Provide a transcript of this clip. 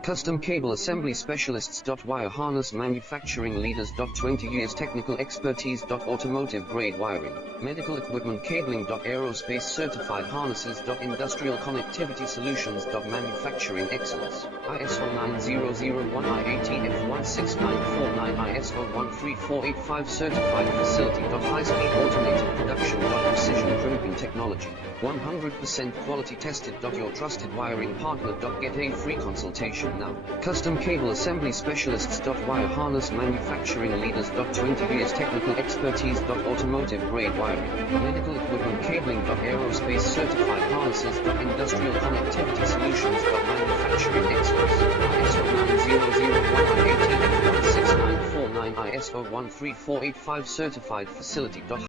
Custom Cable Assembly Specialists. Wire Harness Manufacturing Leaders. 20 years technical expertise. Automotive grade wiring, medical equipment cabling. Aerospace certified harnesses. Industrial connectivity solutions. Manufacturing excellence. ISO 9001 IATF 16949 ISO 13485 certified facility. High-speed automated production. Precision crimping technology, 100% quality tested. Your trusted wiring partner. Get a free consultation now. Custom Cable Assembly Specialists. Wire Harness Manufacturing Leaders. 20 years technical expertise. Automotive grade wiring, medical equipment cabling. Aerospace certified harnesses. Industrial connectivity solutions. Manufacturing excellence. ISO 9001 IATF 16949 ISO 13485 certified facility.